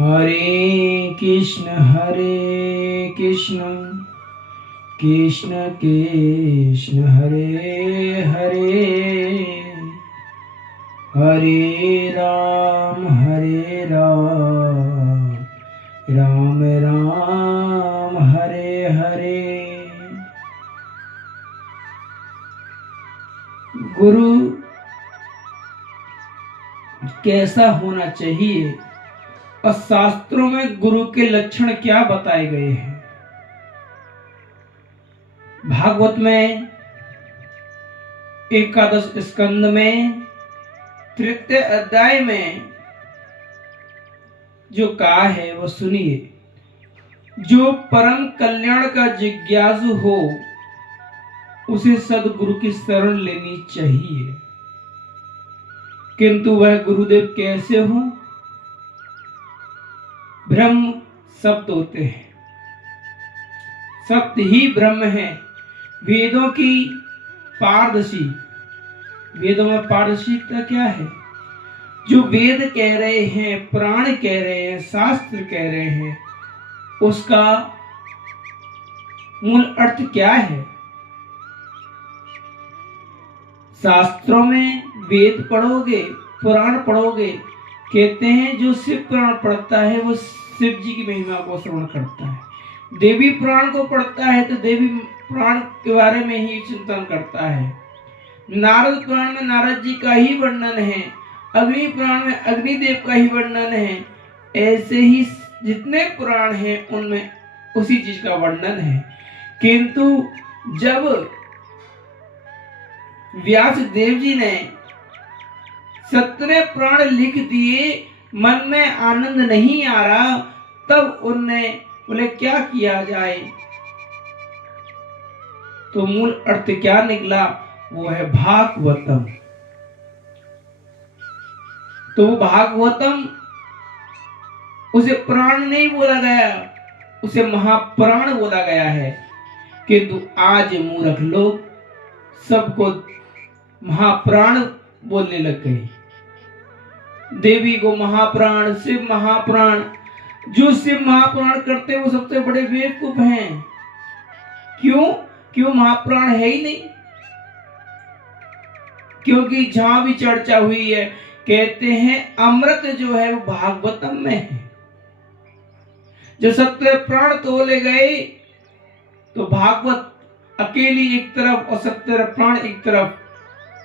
हरे कृष्ण कृष्ण कृष्ण हरे हरे, हरे राम राम राम हरे हरे। गुरु कैसा होना चाहिए और शास्त्रों में गुरु के लक्षण क्या बताए गए हैं। भागवत में एकादश स्कंद में तृतीय अध्याय में जो कहा है वो सुनिए। जो परम कल्याण का जिज्ञासु हो उसे सदगुरु की शरण लेनी चाहिए, किंतु वह गुरुदेव कैसे हो। ब्रह्म शब्द होते हैं, सत्य ही ब्रह्म है। वेदों की पारदर्शी, वेदों में पारदर्शिता क्या है। जो वेद कह रहे हैं, पुराण कह रहे हैं, शास्त्र कह रहे हैं, उसका मूल अर्थ क्या है। शास्त्रों में वेद पढ़ोगे, पुराण पढ़ोगे, कहते हैं जो शिव पुराण पढ़ता है वो शिव जी की महिमा को श्रवण करता है। देवी पुराण को पढ़ता है तो देवी पुराण के बारे में ही चिंतन करता है। नारद पुराण में नारद जी का ही वर्णन है, अग्नि पुराण में अग्निदेव का ही वर्णन है। ऐसे ही जितने पुराण हैं उनमें उसी चीज का वर्णन है। किंतु जब व्यास देव जी ने 17 पुराण लिख दिए, मन में आनंद नहीं आ रहा, तब उनने बोले क्या किया जाए। तो मूल अर्थ क्या निकला, वो है भागवतम। तो भागवतम उसे पुराण नहीं बोला गया, उसे महापुराण बोला गया है। किंतु आज मूर्ख लोग सबको महापुराण बोलने लग गए। देवी को महापुराण, शिव महापुराण। जो शिव महापुराण करते हैं वो सबसे बड़े बेवकूफ हैं। क्यों महापुराण है ही नहीं। क्योंकि जहां भी चर्चा हुई है कहते हैं अमृत जो है वो भागवतम में है। जो 17 पुराण तोले गए तो भागवत अकेली एक तरफ और 17 पुराण एक तरफ।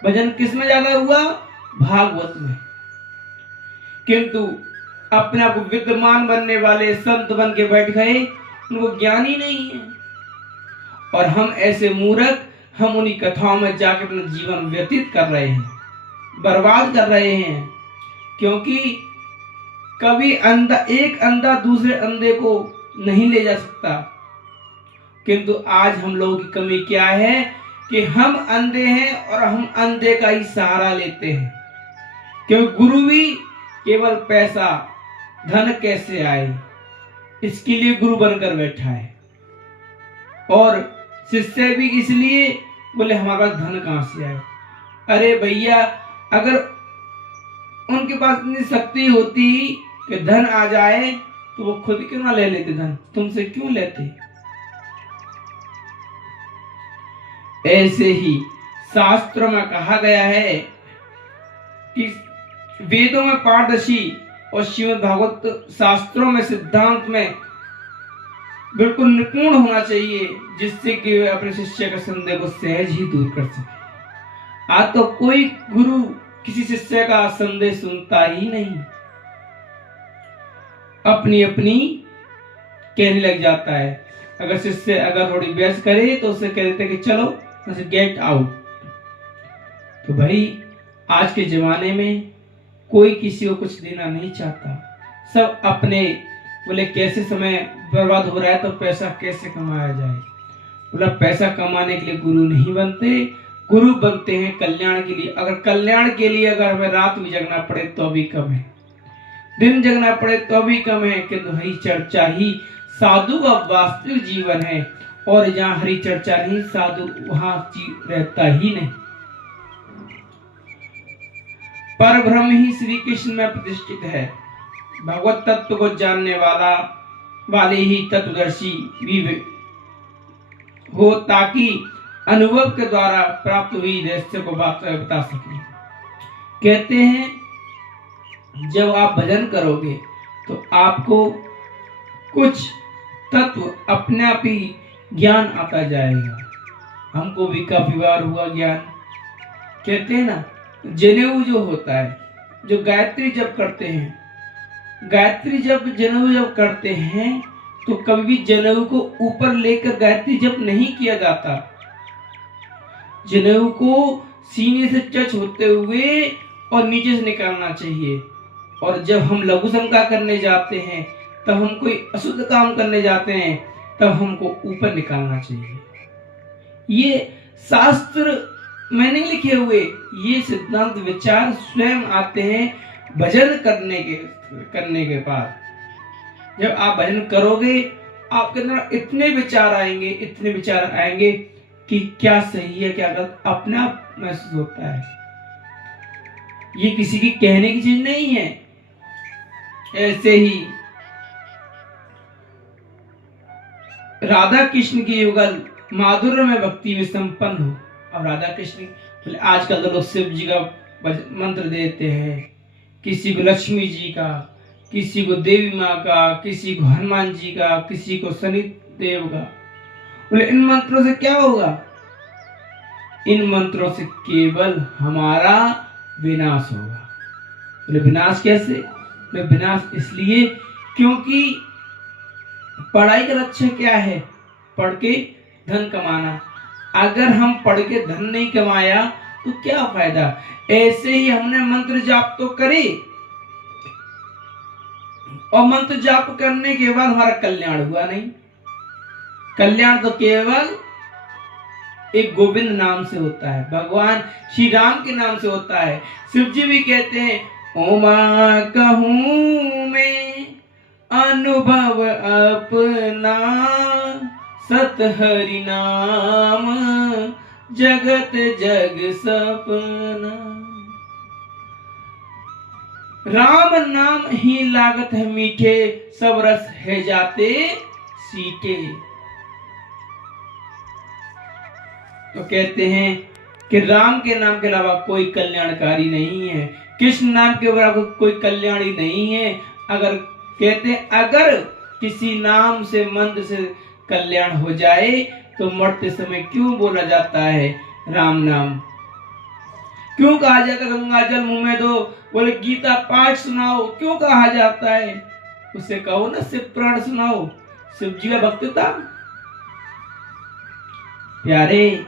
भजन किसमें ज्यादा हुआ, भागवत में। किंतु अपने आप विद्वान बनने वाले संत बन के बैठ गए, उनको ज्ञान ही नहीं है। और हम ऐसे मूर्ख, हम उन्हीं कथाओं में जाकर अपना जीवन व्यतीत कर रहे हैं, बर्बाद कर रहे हैं। क्योंकि कभी एक अंधा दूसरे अंधे को नहीं ले जा सकता। किंतु आज हम लोगों की कमी क्या है कि हम अंधे हैं और हम अंधे का ही सहारा लेते हैं। क्योंकि गुरु भी केवल पैसा धन कैसे आए इसके लिए गुरु बनकर बैठा है, और शिष्य भी इसलिए बोले हमारे पास धन कहां से आए। अरे भैया, अगर उनके पास इतनी शक्ति होती कि धन आ जाए तो वो खुद क्यों ना ले लेते धन, तुमसे क्यों लेते। ऐसे ही शास्त्रों में कहा गया है कि वेदों में पारदर्शी और श्रीमद् भागवत शास्त्रों में सिद्धांत में बिल्कुल निपुण होना चाहिए, जिससे कि वे अपने शिष्य का संदेह को सहज ही दूर कर सके। आज तो कोई गुरु किसी शिष्य का संदेह सुनता ही नहीं, अपनी अपनी कहने लग जाता है। अगर शिष्य अगर थोड़ी बहस करे तो उसे कह देते कि चलो गेट आउट। तो भाई आज के जमाने में कोई किसी को कुछ देना नहीं चाहता, सब अपने बोले कैसे समय बर्बाद हो रहा है तो पैसा कैसे कमाया जाए। बोला पैसा कमाने के लिए गुरु नहीं बनते, गुरु बनते हैं कल्याण के लिए। अगर कल्याण के लिए अगर हमें रात भी जगना पड़े तो भी कम है, दिन जगना पड़े तो भी कम है। किंतु हरी चर्चा ही साधु का वास्तविक जीवन है, और जहां हरी चर्चा नहीं साधु वहां रहता ही नहीं। पर ब्रह्म ही श्री कृष्ण में प्रतिष्ठित है। भगवत तत्व को जानने वाले ही तत्वदर्शी भी हो, ताकि अनुभव के द्वारा प्राप्त हुई रहस्य को बता सके। कहते हैं जब आप भजन करोगे तो आपको कुछ तत्व अपने आप ही ज्ञान आता जाएगा। हमको भी काफी बार हुआ ज्ञान। कहते हैं ना, जनेऊ जो होता है, जो गायत्री जप करते हैं, गायत्री जप जनेऊ जप करते हैं तो कभी भी जनेऊ को ऊपर लेकर गायत्री जप नहीं किया जाता। जनेऊ को सीने से टच होते हुए और नीचे से निकालना चाहिए। और जब हम लघु शंका करने जाते हैं, तब हम कोई अशुद्ध काम करने जाते हैं, तब हमको ऊपर निकालना चाहिए। ये शास्त्र में नहीं लिखे हुए, ये सिद्धांत विचार स्वयं आते हैं भजन करने के बाद। जब आप भजन करोगे, आपके अंदर इतने विचार आएंगे कि क्या सही है क्या गलत, अपने आप महसूस होता है। ये किसी की कहने की चीज नहीं है। ऐसे ही राधा कृष्ण की युगल माधुर्य में भक्ति में संपन्न हो। और राधा कृष्ण आजकल तो लोग शिव जी का मंत्र देते हैं, किसी को लक्ष्मी जी का, किसी को देवी माँ का, किसी को हनुमान जी का, किसी को शनि देव का। बोले इन मंत्रों से क्या होगा? इन मंत्रों से केवल हमारा विनाश होगा। बोले विनाश कैसे? बोले विनाश इसलिए क्योंकि पढ़ाई का लक्ष्य क्या है? पढ़ के धन कमाना। अगर हम पढ़ के धन नहीं कमाया तो क्या फायदा? ऐसे ही हमने मंत्र जाप तो करे, और मंत्र जाप करने के बाद हमारा कल्याण हुआ नहीं। कल्याण तो केवल एक गोविंद नाम से होता है, भगवान श्री राम के नाम से होता है। शिव जी भी कहते हैं, ओमा कहूं मैं अनुभव अपना, सत हरि नाम जगत जग सपना। राम नाम ही लागत है मीठे, सब रस है जाते सीटे। तो कहते हैं कि राम के नाम के अलावा कोई कल्याणकारी नहीं है, कृष्ण नाम के अलावा कोई कल्याणी नहीं है। अगर कहते हैं अगर किसी नाम से मंत्र से कल्याण हो जाए तो मरते समय क्यों बोला जाता है राम नाम? क्यों कहा जाता है गंगा जल मुंह में दो? बोले गीता पाठ सुनाओ, क्यों कहा जाता है? उससे कहो ना शिव पुराण सुनाओ, शिव जी का भक्त था। प्यारे,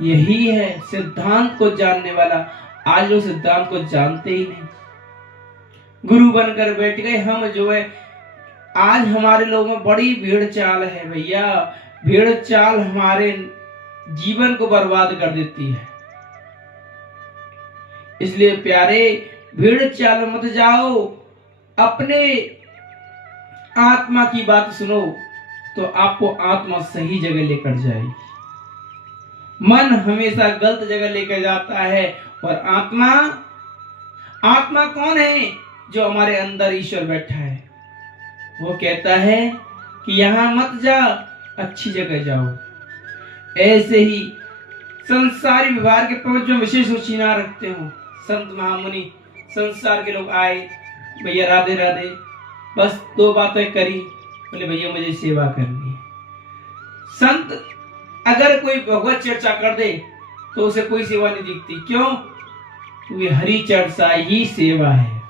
यही है सिद्धांत को जानने वाला। आज लोग सिद्धांत को जानते ही नहीं, गुरु बनकर बैठ गए। हम जो है आज हमारे लोगों में बड़ी भीड़ चाल है भैया। भीड़ चाल हमारे जीवन को बर्बाद कर देती है। इसलिए प्यारे, भीड़ चाल मत जाओ, अपने आत्मा की बात सुनो तो आपको आत्मा सही जगह लेकर जाएगी। मन हमेशा गलत जगह लेकर जाता है। और आत्मा कौन है? जो हमारे अंदर ईश्वर बैठा है। वो कहता है कि यहां मत जा, अच्छी जगह जाओ। ऐसे ही संसारी व्यवहार के प्रति जो विशेष रुचि ना रखते हो, संत महामुनि संसार के लोग आए, भैया राधे राधे, बस 2 बातें करी, बोले भैया मुझे सेवा करनी है। संत अगर कोई भगवत चर्चा कर दे तो उसे कोई सेवा नहीं दिखती। क्यों? क्योंकि हरि चर्चा ही सेवा है।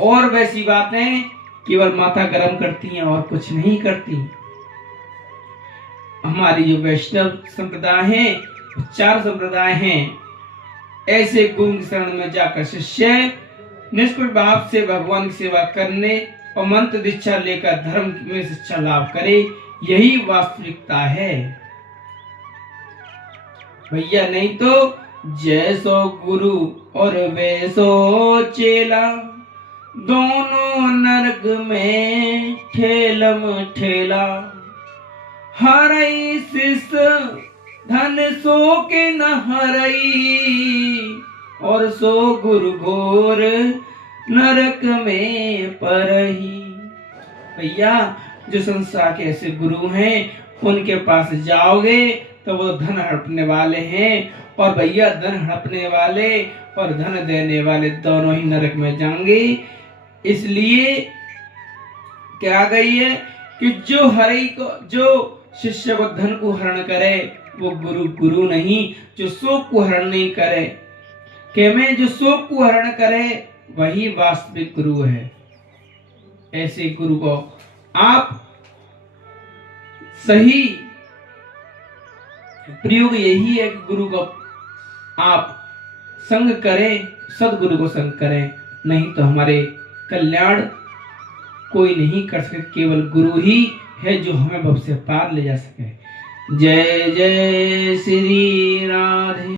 और वैसी बातें केवल माथा गर्म करती हैं और कुछ नहीं करती। हमारी जो वैष्णव संप्रदाय है, 4 संप्रदाय हैं। ऐसे गुरु की शरण में जाकर शिष्य निष्पक्ष भाव से भगवान की सेवा करने और मंत्र दीक्षा लेकर धर्म में शिक्षा लाभ करे, यही वास्तविकता है भैया। नहीं तो जैसो गुरु और वैसो चेला, दोनों नरक में ठेलम ठेला। हरई शिष धन सो के न हरई, और सो गुरु घोर नरक में परही। भैया जो संसार के ऐसे गुरु हैं उनके पास जाओगे तो वो धन हड़पने वाले हैं, और भैया धन हड़पने वाले और धन देने वाले दोनों ही नरक में जाएंगे। इसलिए क्या गई है कि जो हरि को, जो शिष्य को धन को हरण करे वो गुरु नहीं, जो शोक को हरण नहीं करे, कि मैं जो शोक को हरण करे वही वास्तविक गुरु है। ऐसे गुरु को आप सही प्रयोग यही है कि गुरु को आप संग करें, सदगुरु को संग करें, नहीं तो हमारे कल्याण कोई नहीं कर सके। केवल गुरु ही है जो हमें भव से पार ले जा सके। जय जय श्री राधे।